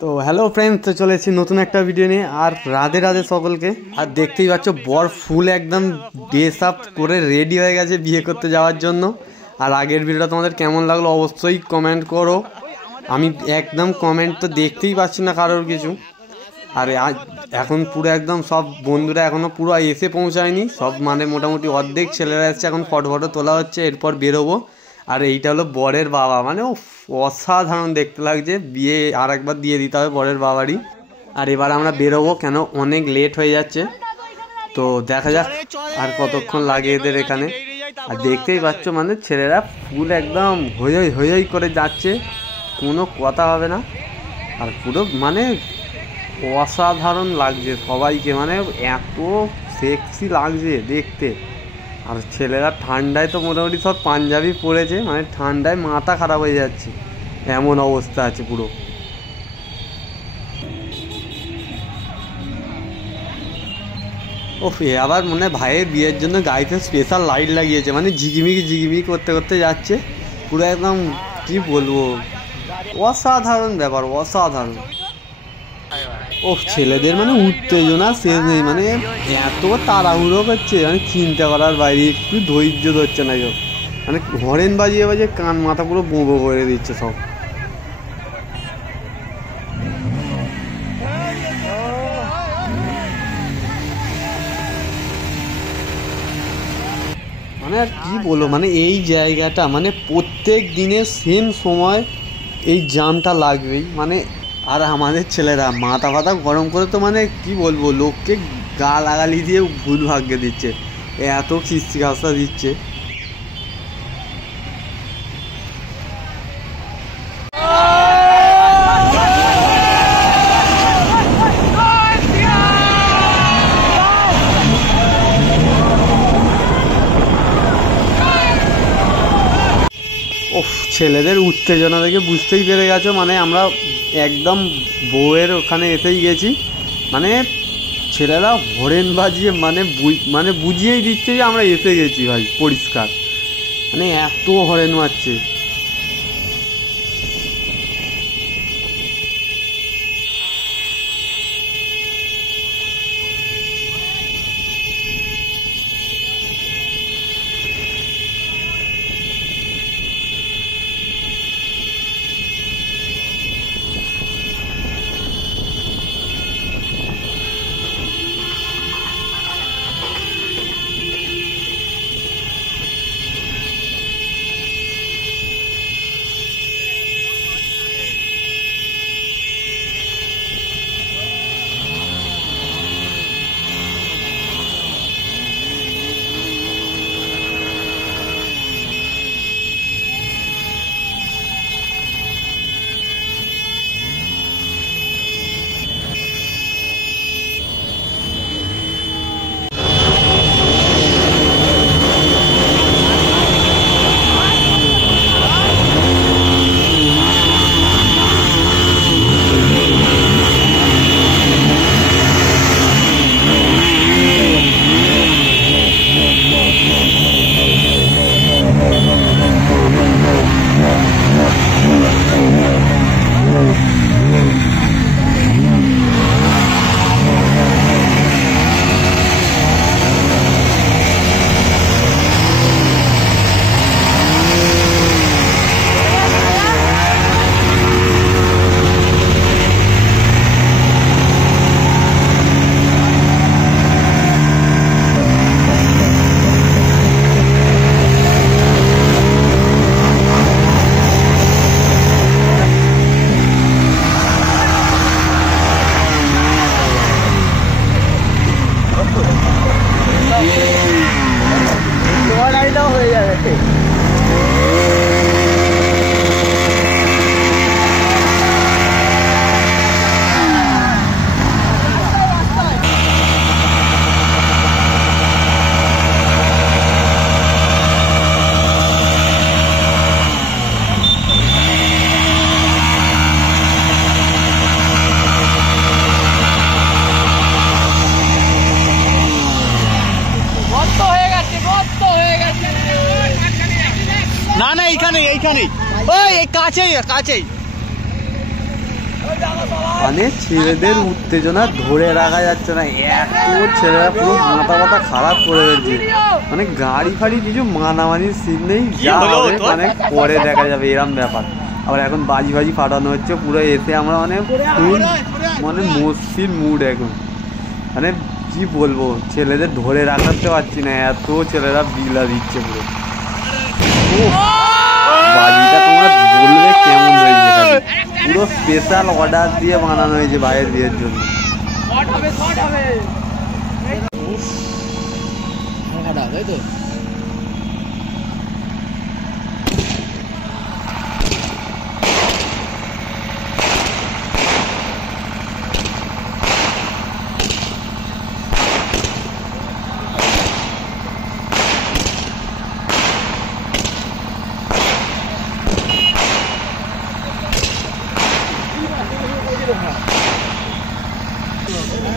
তো hello friends, তো চলে এসেছি নতুন একটা ভিডিও নিয়ে। আর রাধে রাধে সকলকে। আর দেখতেই পাচ্ছ বর ফুল একদম ড্রেস আপ করে রেডি হয়ে গেছে বিয়ে করতে যাওয়ার জন্য। আর আগের ভিডিওটা তোমাদের কেমন লাগলো অবশ্যই কমেন্ট করো। আমি একদম কমেন্ট তো দেখতেই পাচ্ছি না কারোর কিছু। আর এখন পুরো একদম সব বন্ধুরা এখনও পুরো এসে পৌঁছায়নি, সব মানে মোটামুটি অর্ধেক ছেলেরা এসছে, এখন ফটো তোলা হচ্ছে, এরপর বেরোবো। আর এইটা হলো বরের বাবা, মানে অসাধারণ দেখতে লাগছে। বিয়ে আর একবার দিয়ে দিতে হবে বরের বাবারই। আর এবার আমরা বেরোবো, কেন অনেক লেট হয়ে যাচ্ছে। তো দেখা যাক আর কতক্ষণ লাগে এদের এখানে। আর দেখতেই পাচ্ছ মানে ছেলেরা ফুল একদম হই করে যাচ্ছে, কোনো কথা হবে না। আর পুরো মানে অসাধারণ লাগছে সবাইকে, মানে এত সেক্সি লাগছে দেখতে। আর ছেলেরা ঠান্ডায় তো মোটামুটি সব পাঞ্জাবি পরেছে, মানে ঠান্ডায় মাথা খারাপ হয়ে যাচ্ছে, এমন অবস্থা আছে পুরো। আবার মনে হয় ভাইয়ের বিয়ের জন্য গাড়িতে স্পেশাল লাইট লাগিয়েছে, মানে ঝিকিমিকি করতে করতে যাচ্ছে পুরো একদম, কি বলবো, অসাধারণ ব্যাপার, অসাধারণ। ছেলেদের মানে উত্তেজনা শেষ নেই, মানে এত তাড়াহুড়ো করছে, মানে চিন্তা করার বাইরে, একটু ধৈর্য ধরছে না কেউ। মানে হরেন বাজিয়ে কান মাথা পুরো বোঁবো করে দিচ্ছে সব। মানে আর কি বলবো, মানে এই জায়গাটা মানে প্রত্যেক দিনের সেম সময় এই জামটা লাগবেই। মানে আর আমাদের ছেলেরা মাথা গরম করে তো মানে কি বলবো, লোককে গালাগালি দিয়ে ভুল ভাগ্যে দিচ্ছে, এত খিস্তি খাস্তা দিচ্ছে। ছেলেদের উত্তেজনা দেখে বুঝতেই পেরে গেছো, মানে আমরা একদম বউয়ের ওখানে এসেই গেছি। মানে ছেলেরা হরেন বাজিয়ে মানে বুঝিয়েই দিচ্ছে যে আমরা এসে গেছি ভাই, পরিষ্কার, মানে এত হরেন মারছে। না না এইখানে ওই কাছেই মানে ছেলেদের উত্তেজনা ধরে রাখা যাচ্ছে না, এত ছেলেরা পুরো মাথা মাথা খারাপ করে ফেলছে। মানে গাড়ি ফাড়ি কিছু মানামানির সিন নেই, যা হবে মানে পরে দেখা যাবে এরম ব্যাপার। আবার এখন বাজি বাজি ফাটানো হচ্ছে পুরো, এসে আমরা মানে ফুল মানে মস্তির মুড এখন। মানে কি বলবো, ছেলেদের ধরে রাখাতে পারছি না, এত ছেলেরা বিলা দিচ্ছে পুরো। বাজিটা তোমরা বলবে কেমন হয়েছে, পুরো স্পেশাল অর্ডার দিয়ে বানানো হয়েছে ভাইয়ের বিয়ের জন্য।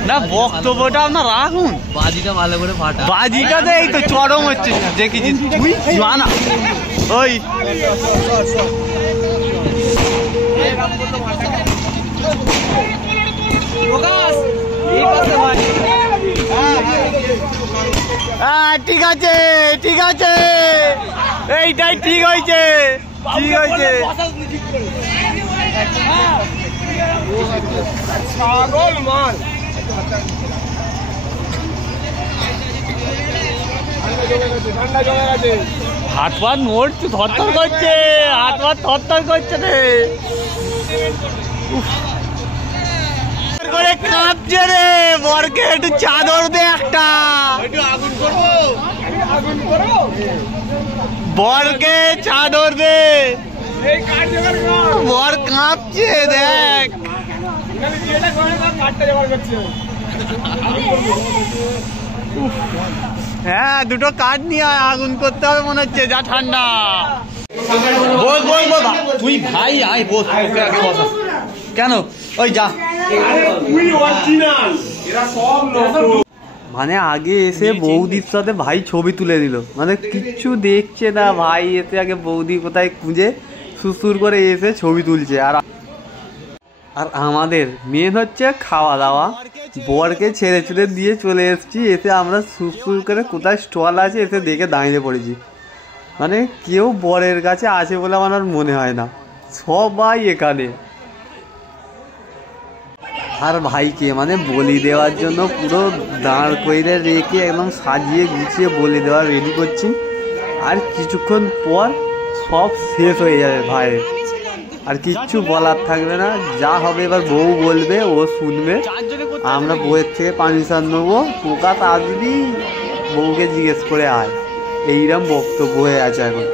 না বক্তব্যটা আপনার রাখুন, বাজিটা ভালো করে ফাটা। বাজিটাতে এই তো চরম হচ্ছে, দেখেছিস তুই জানা ওই ঠিক আছে ঠিক আছে, এইটাই ঠিক হয়েছে ঠিক হয়েছে। ছাগল মাল হাত পা নড়ছে, থরথর করছে, হাত পা থরথর করছে রে, করে কাঁপছে রে। বরকে একটু চাদর দে একটা, বরকে চাদর দে, বর কাঁপছে দেখ। হ্যাঁ দুটো কাঠ নিয়ে আগুন করতে হবে মনে হচ্ছে, যা ঠান্ডা। বস বস বস, তুই ভাই আয় বস, কেন ওই যা। মানে আগে এসে বৌদির সাথে ভাই ছবি তুলে দিল, মানে কিচ্ছু দেখছে না ভাই, এসে আগে বৌদি কোথায় খুঁজে সুসুর করে এসে ছবি তুলছে। আর আমাদের মেন হচ্ছে খাওয়া দাওয়া। বরকে ছেড়ে ছুড়ে দিয়ে চলে এসেছি, এসে আমরা সুসুর করে কোথায় স্টল আছে এসে দেখে দাঁড়িয়ে পড়েছি। মানে কেউ বরের কাছে আছে বলে আমার আর মনে হয় না, সবাই এখানে। আর ভাইকে মানে বলি দেওয়ার জন্য পুরো দাঁড় কইরে রেখে একদম সাজিয়ে গুছিয়ে বলি দেওয়া রেডি করছি। আর কিছুক্ষণ পর সব শেষ হয়ে যাবে ভাইয়ের, আর কিচ্ছু বলার থাকবে না, যা হবে এবার বউ বলবে ও শুনবে। আমরা বউয়ের থেকে পারমিশন নেবো, পোকা তাড়াতাড়ি বউকে জিজ্ঞেস করে আয়, এইরকম বক্তব্য হয়ে আছে এখন।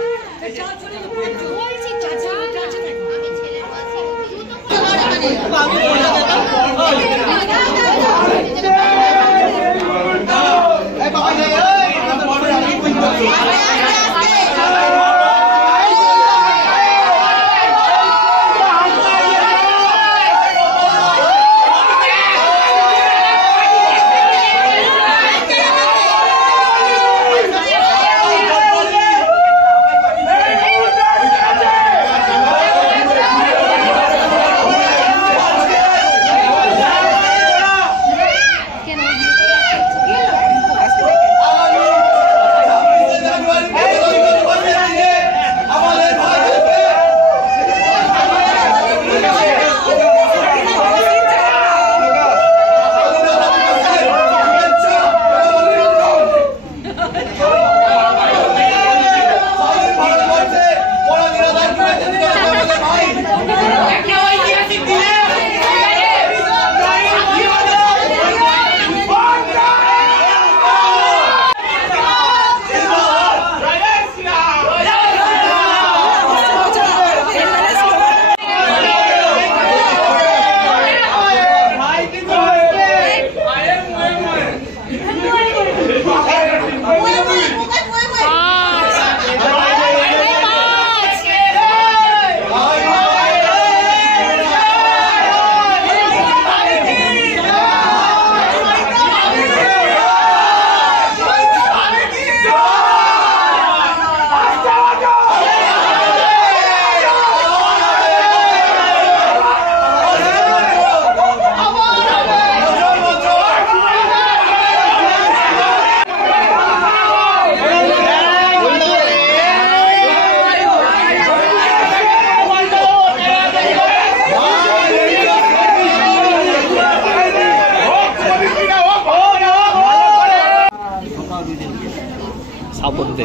করতে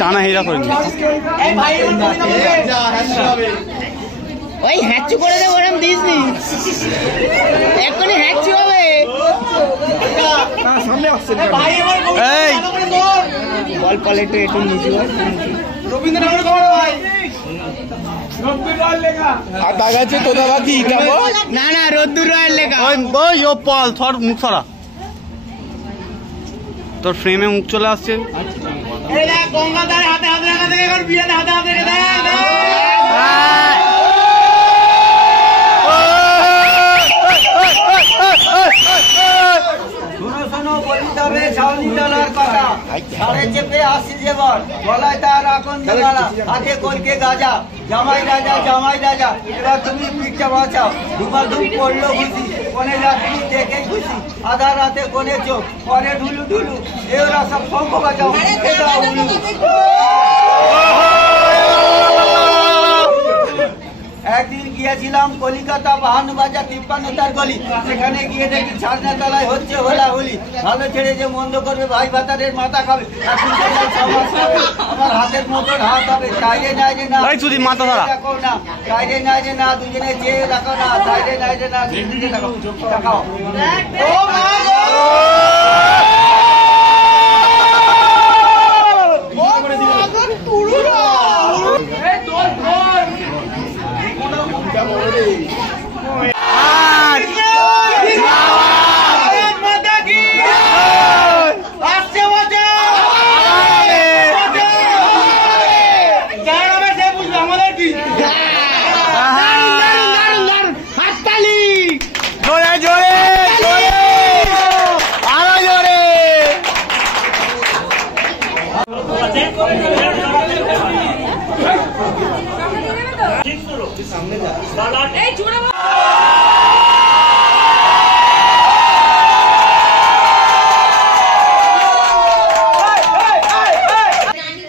টানা হেরা করে ওই হ্যাচু করে দেবো ওরম দিস নি এক্ষুনি হ্যাচু হবে এই বল বল একটু একটু নিচু না না রোদ্দুর রয়ের লেখা ওই ও পল থর মুখ সরা তোর ফ্রেমে মুখ চলে আসছে গঙ্গাধারে হাতে হাতে রাখা থেকে এখন বিয়াতে হাতে হাতে শোনো বলি তবে ছাউনি তলার কথা ছাড়ে চেপে আসি যেবার গলায় তার এখন জোগালা হাতে কলকে গাজা জামাই রাজা এবার তুমি পিঠটা বাঁচাও ধুমাধুম পড়লো খুশি কোনে রাত্রি দেখেই খুশি আধা রাতে কোনে চোখ পরে ঢুলু এরা সব শঙ্খ বাজাও এটা উলু একদিন গিয়েছিলাম কলিকাতা বাহানুবাজার 53 তার গলি সেখানে গিয়ে দেখি ছাদনা তলায় হচ্ছে হোলাহুলি ভালো ছেড়ে যে মন্দ করবে ভাই ভাতারের মাথা খাবে এখন আমার হাতের মতন হাত হবে চাইরে নাই রে না মাথা ধরা দেখো না চাইরে নাই রে না দুজনে চেয়ে রাখো না চাইরে নাই রে না দুজনে দেখাও ও মা গো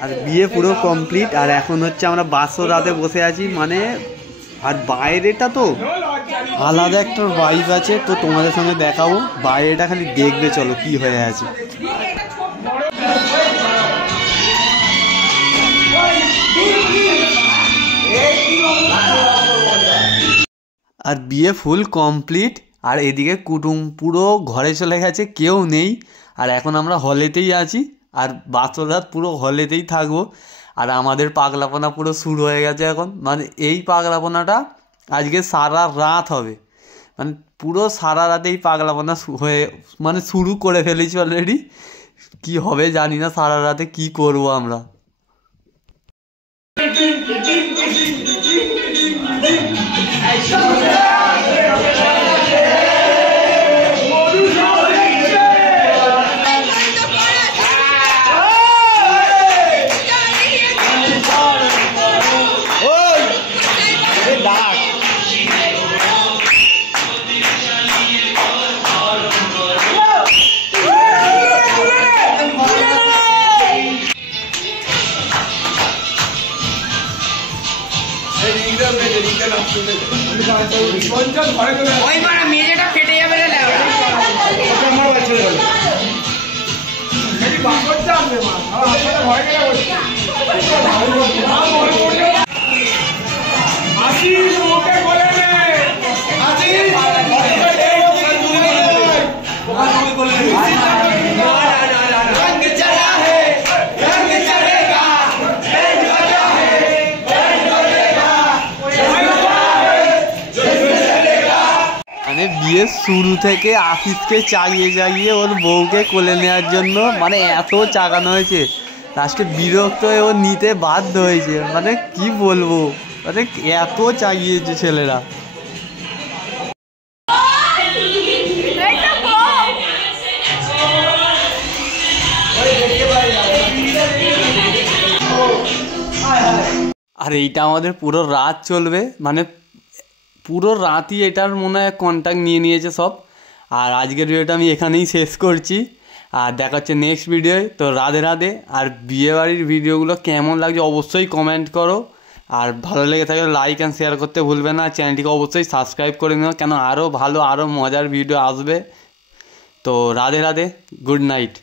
আর বিয়ে পুরো কমপ্লিট আর এখন হচ্ছে আমরা বাসর রাতে বসে আছি মানে আর বাইরেটা তো আলাদা একটা ভাইব আছে তো তোমাদের সঙ্গে দেখাবো বাইরেটা খালি দেখবে চলো কি হয়ে আছে আর বিয়ে ফুল কমপ্লিট আর এদিকে কুটুম পুরো ঘরে চলে গেছে কেউ নেই আর এখন আমরা হলেতেই আছি আর বাসর রাত পুরো হলেতেই থাকবো আর আমাদের পাগলাপনা পুরো শুরু হয়ে গেছে এখন মানে এই পাগলাপনাটা আজকে সারা রাত হবে মানে পুরো সারা রাতে এই পাগলাপনা হয়ে মানে শুরু করে ফেলেছি অলরেডি কি হবে জানি না সারা রাতে কি করব আমরা মেয়েটা ফেটে যাবে মানে বিয়ের শুরু থেকে আফিফকে চাইয়ে ওর বউকে কোলে নেওয়ার জন্য মানে এত চাগানো হয়েছে লাস্টে বিরক্ত হয়ে ও নিতে বাধ্য হয়েছে মানে কি বলবো মানে এত চাগিয়েছে ছেলেরা আর এইটা আমাদের পুরো রাত চলবে মানে পুরো রাতই এটার মনে হয় কন্ট্যাক্ট নিয়েছে সব আর আজকের ভিডিওটা আমি এখানেই শেষ করছি আর দেখা হচ্ছে নেক্সট ভিডিওয় তো রাধে রাধে আর বিয়েবাড়ির ভিডিওগুলো কেমন লাগছে অবশ্যই কমেন্ট করো আর ভালো লেগে থাকলে লাইক অ্যান্ড শেয়ার করতে ভুলবে না চ্যানেলটিকে অবশ্যই সাবস্ক্রাইব করে নিও কেন আরও ভালো আরও মজার ভিডিও আসবে তো রাধে রাধে গুড নাইট